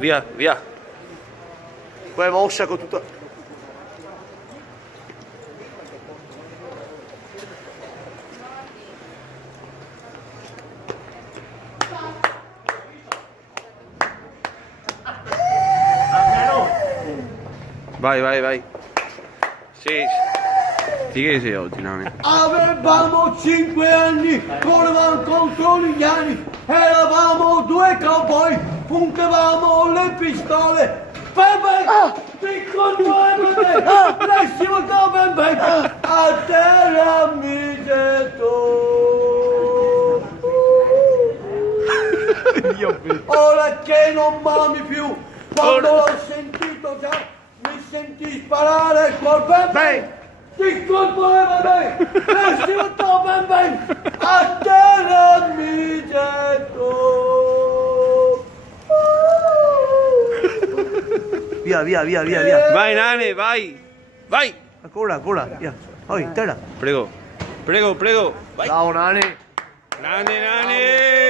Via, via. Poi è mossa con tutta... Vai, vai, vai. Sì. Di che sei oggi, Nani? Avevamo 5 anni, correvamo contro gli anni, eravamo due cowboy, puntavamo le pistole. Bebe, piccolo bebe, lasciamo da bebe, a terra mi getto. Ora che non m'ami più, quando l'ho sentito già, mi sentì sparare col bebe. Ti colpo le bebe, lasciamo da bebe, a terra mi getto. Via, via, via, via, via. Vai, Nani, vai. Vai. Ancora, ancora, via. Poi, terra. Prego. Prego, prego. Vai. Ciao, Nani. Nani, Nani.